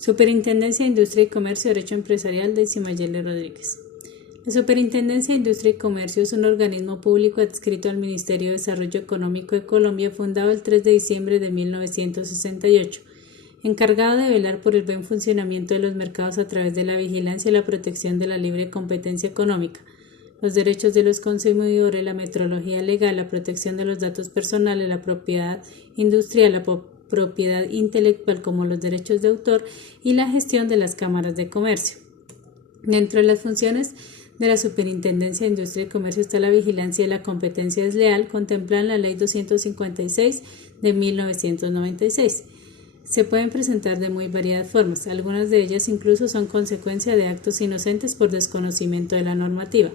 Superintendencia de Industria y Comercio, Derecho Empresarial de Simayeli Rodríguez. La Superintendencia de Industria y Comercio es un organismo público adscrito al Ministerio de Desarrollo Económico de Colombia, fundado el 3 de diciembre de 1968, encargado de velar por el buen funcionamiento de los mercados a través de la vigilancia y la protección de la libre competencia económica, los derechos de los consumidores, la metrología legal, la protección de los datos personales, la propiedad industrial, la propiedad intelectual como los derechos de autor y la gestión de las cámaras de comercio. Dentro de las funciones de la Superintendencia de Industria y Comercio está la vigilancia de la competencia desleal, contemplada en la Ley 256 de 1996. Se pueden presentar de muy variadas formas, algunas de ellas incluso son consecuencia de actos inocentes por desconocimiento de la normativa,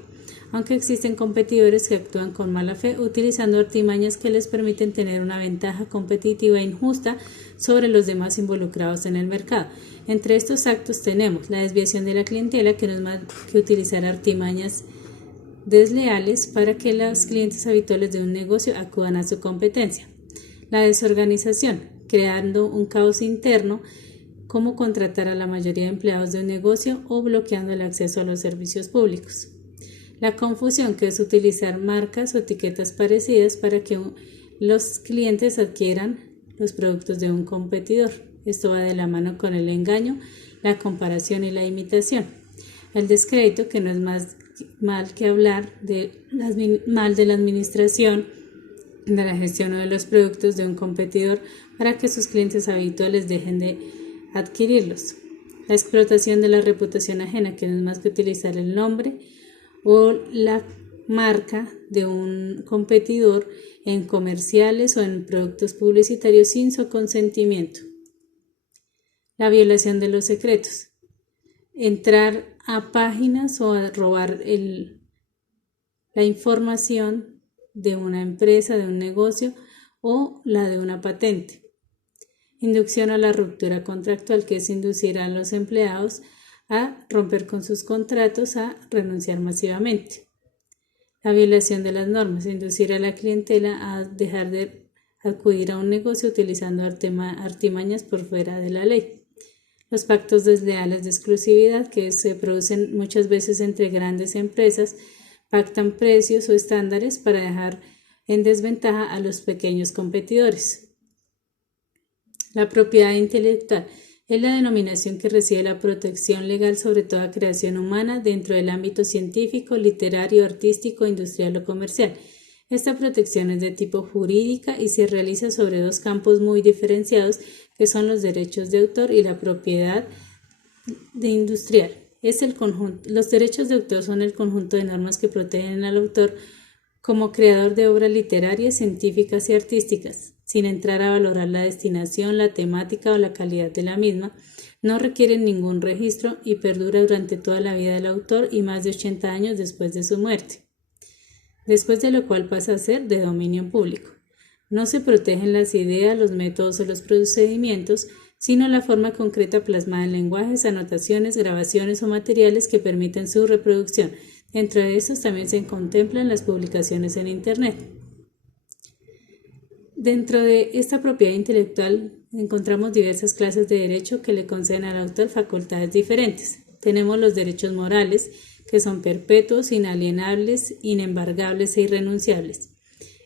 aunque existen competidores que actúan con mala fe utilizando artimañas que les permiten tener una ventaja competitiva e injusta sobre los demás involucrados en el mercado. Entre estos actos tenemos la desviación de la clientela, que no es más que utilizar artimañas desleales para que los clientes habituales de un negocio acudan a su competencia. La desorganización, creando un caos interno, como contratar a la mayoría de empleados de un negocio o bloqueando el acceso a los servicios públicos. La confusión, que es utilizar marcas o etiquetas parecidas para que los clientes adquieran los productos de un competidor. Esto va de la mano con el engaño, la comparación y la imitación. El descrédito, que no es más mal que hablar mal de la administración, de la gestión o de los productos de un competidor para que sus clientes habituales dejen de adquirirlos. La explotación de la reputación ajena, que no es más que utilizar el nombre o la marca de un competidor en comerciales o en productos publicitarios sin su consentimiento. La violación de los secretos, entrar a páginas o a robar la información de una empresa, de un negocio o la de una patente. Inducción a la ruptura contractual, que es inducir a los empleados a romper con sus contratos, a renunciar masivamente. La violación de las normas, inducir a la clientela a dejar de acudir a un negocio utilizando artimañas por fuera de la ley. Los pactos desleales de exclusividad, que se producen muchas veces entre grandes empresas, pactan precios o estándares para dejar en desventaja a los pequeños competidores. La propiedad intelectual es la denominación que recibe la protección legal sobre toda creación humana dentro del ámbito científico, literario, artístico, industrial o comercial. Esta protección es de tipo jurídica y se realiza sobre dos campos muy diferenciados, que son los derechos de autor y la propiedad industrial. Los derechos de autor son el conjunto de normas que protegen al autor como creador de obras literarias, científicas y artísticas, sin entrar a valorar la destinación, la temática o la calidad de la misma. No requieren ningún registro y perdura durante toda la vida del autor y más de 80 años después de su muerte, después de lo cual pasa a ser de dominio público. No se protegen las ideas, los métodos o los procedimientos, sino la forma concreta plasmada en lenguajes, anotaciones, grabaciones o materiales que permiten su reproducción. Dentro de estos también se contemplan las publicaciones en Internet. Dentro de esta propiedad intelectual encontramos diversas clases de derecho que le conceden al autor facultades diferentes. Tenemos los derechos morales, que son perpetuos, inalienables, inembargables e irrenunciables.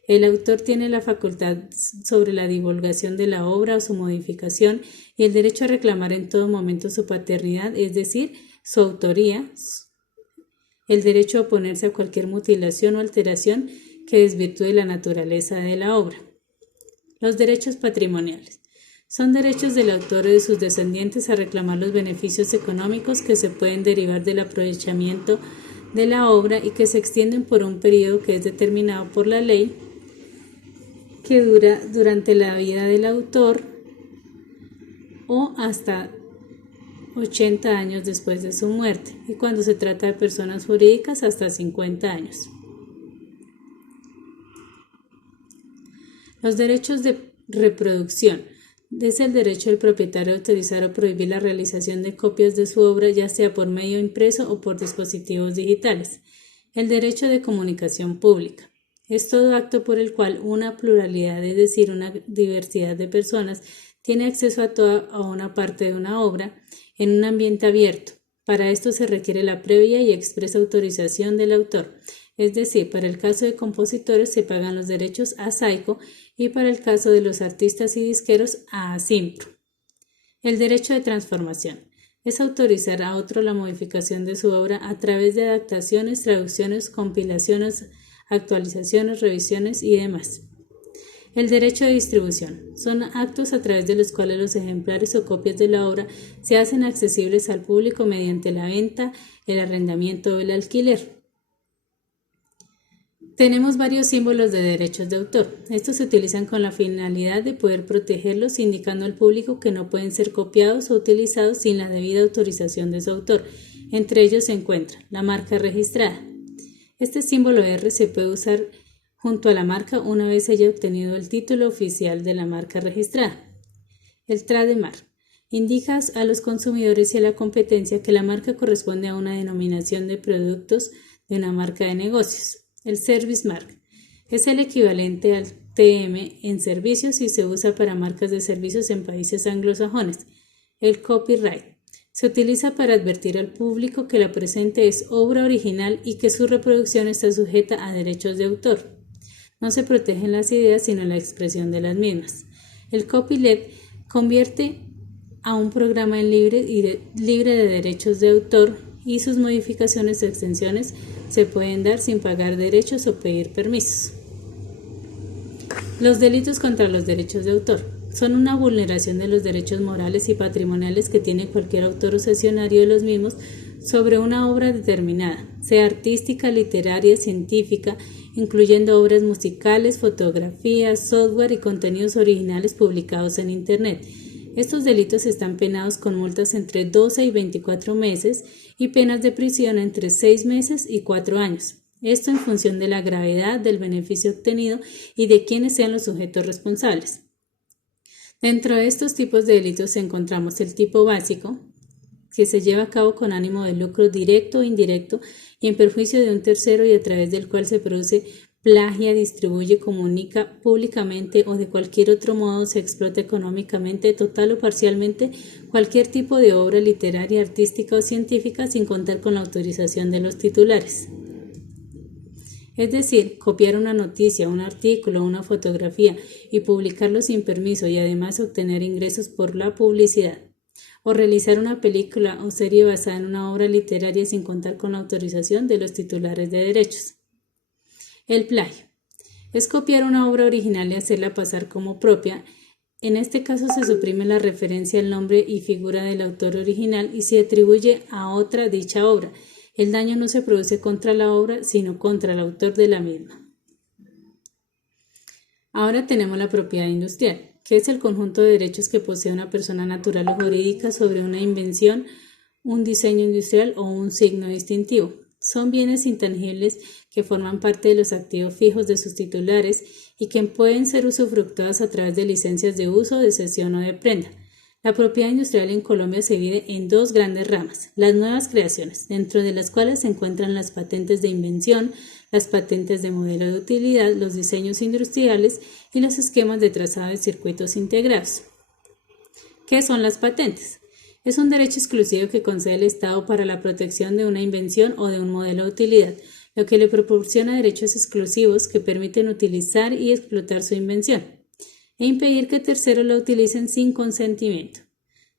El autor tiene la facultad sobre la divulgación de la obra o su modificación y el derecho a reclamar en todo momento su paternidad, es decir, su autoría, el derecho a oponerse a cualquier mutilación o alteración que desvirtúe la naturaleza de la obra. Los derechos patrimoniales son derechos del autor o de sus descendientes a reclamar los beneficios económicos que se pueden derivar del aprovechamiento de la obra y que se extienden por un periodo que es determinado por la ley, que dura durante la vida del autor o hasta 80 años después de su muerte, y cuando se trata de personas jurídicas hasta 50 años. Los derechos de reproducción es el derecho del propietario a autorizar o prohibir la realización de copias de su obra, ya sea por medio impreso o por dispositivos digitales. El derecho de comunicación pública es todo acto por el cual una pluralidad, es decir, una diversidad de personas, tiene acceso a toda o una parte de una obra en un ambiente abierto. Para esto se requiere la previa y expresa autorización del autor. Es decir, para el caso de compositores se pagan los derechos a Saico y para el caso de los artistas y disqueros a Asimpro. El derecho de transformación es autorizar a otro la modificación de su obra a través de adaptaciones, traducciones, compilaciones, actualizaciones, revisiones y demás. El derecho de distribución son actos a través de los cuales los ejemplares o copias de la obra se hacen accesibles al público mediante la venta, el arrendamiento o el alquiler. Tenemos varios símbolos de derechos de autor. Estos se utilizan con la finalidad de poder protegerlos, indicando al público que no pueden ser copiados o utilizados sin la debida autorización de su autor. Entre ellos se encuentra la marca registrada. Este símbolo R se puede usar junto a la marca una vez haya obtenido el título oficial de la marca registrada. El trademark indica a los consumidores y a la competencia que la marca corresponde a una denominación de productos de una marca de negocios. El Service Mark es el equivalente al TM en servicios y se usa para marcas de servicios en países anglosajones. El Copyright se utiliza para advertir al público que la presente es obra original y que su reproducción está sujeta a derechos de autor. No se protegen las ideas sino la expresión de las mismas. El Copyleft convierte a un programa en libre de derechos de autor y sus modificaciones o extensiones se pueden dar sin pagar derechos o pedir permisos. Los delitos contra los derechos de autor son una vulneración de los derechos morales y patrimoniales que tiene cualquier autor o cesionario de los mismos sobre una obra determinada, sea artística, literaria, científica, incluyendo obras musicales, fotografías, software y contenidos originales publicados en Internet. Estos delitos están penados con multas entre 12 y 24 meses y penas de prisión entre 6 meses y 4 años. Esto en función de la gravedad del beneficio obtenido y de quiénes sean los sujetos responsables. Dentro de estos tipos de delitos encontramos el tipo básico, que se lleva a cabo con ánimo de lucro directo o indirecto y en perjuicio de un tercero y a través del cual se produce, plagia, distribuye, comunica públicamente o de cualquier otro modo se explota económicamente, total o parcialmente, cualquier tipo de obra literaria, artística o científica sin contar con la autorización de los titulares. Es decir, copiar una noticia, un artículo, una fotografía y publicarlo sin permiso y además obtener ingresos por la publicidad. O realizar una película o serie basada en una obra literaria sin contar con la autorización de los titulares de derechos. El plagio es copiar una obra original y hacerla pasar como propia. En este caso se suprime la referencia al nombre y figura del autor original y se atribuye a otra dicha obra. El daño no se produce contra la obra, sino contra el autor de la misma. Ahora tenemos la propiedad industrial, que es el conjunto de derechos que posee una persona natural o jurídica sobre una invención, un diseño industrial o un signo distintivo. Son bienes intangibles que forman parte de los activos fijos de sus titulares y que pueden ser usufructuadas a través de licencias de uso, de cesión o de prenda. La propiedad industrial en Colombia se divide en dos grandes ramas, las nuevas creaciones, dentro de las cuales se encuentran las patentes de invención, las patentes de modelo de utilidad, los diseños industriales y los esquemas de trazado de circuitos integrados. ¿Qué son las patentes? Es un derecho exclusivo que concede el Estado para la protección de una invención o de un modelo de utilidad, lo que le proporciona derechos exclusivos que permiten utilizar y explotar su invención e impedir que terceros la utilicen sin consentimiento.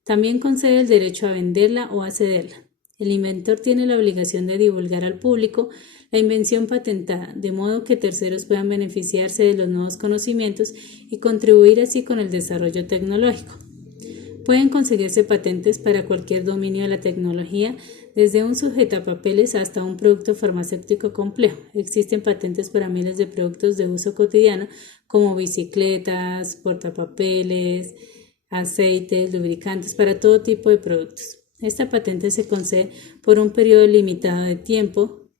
También concede el derecho a venderla o a cederla. El inventor tiene la obligación de divulgar al público la invención patentada, de modo que terceros puedan beneficiarse de los nuevos conocimientos y contribuir así con el desarrollo tecnológico. Pueden conseguirse patentes para cualquier dominio de la tecnología, desde un sujetapapeles hasta un producto farmacéutico complejo. Existen patentes para miles de productos de uso cotidiano como bicicletas, portapapeles, aceites, lubricantes, para todo tipo de productos. Esta patente se concede por un periodo limitado de tiempo,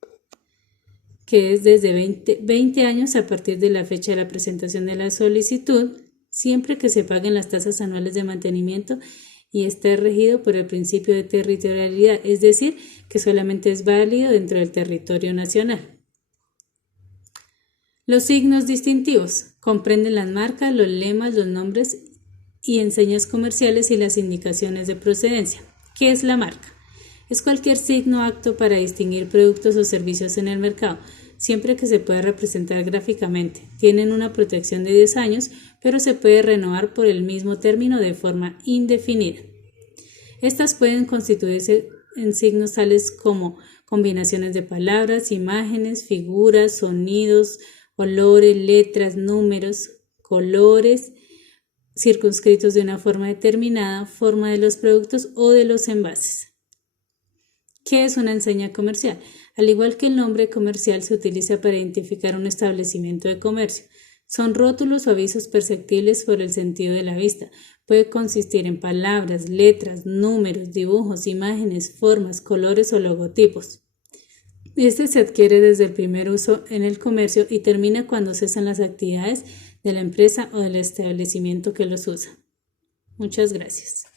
que es desde 20 años a partir de la fecha de la presentación de la solicitud, siempre que se paguen las tasas anuales de mantenimiento y esté regido por el principio de territorialidad, es decir, que solamente es válido dentro del territorio nacional. Los signos distintivos comprenden las marcas, los lemas, los nombres y enseñas comerciales y las indicaciones de procedencia. ¿Qué es la marca? Es cualquier signo apto para distinguir productos o servicios en el mercado, siempre que se pueda representar gráficamente. Tienen una protección de 10 años, pero se puede renovar por el mismo término de forma indefinida. Estas pueden constituirse en signos tales como combinaciones de palabras, imágenes, figuras, sonidos, olores, letras, números, colores, circunscritos de una forma determinada, forma de los productos o de los envases. ¿Qué es una enseña comercial? Al igual que el nombre comercial, se utiliza para identificar un establecimiento de comercio. Son rótulos o avisos perceptibles por el sentido de la vista. Puede consistir en palabras, letras, números, dibujos, imágenes, formas, colores o logotipos. Este se adquiere desde el primer uso en el comercio y termina cuando cesan las actividades de la empresa o del establecimiento que los usa. Muchas gracias.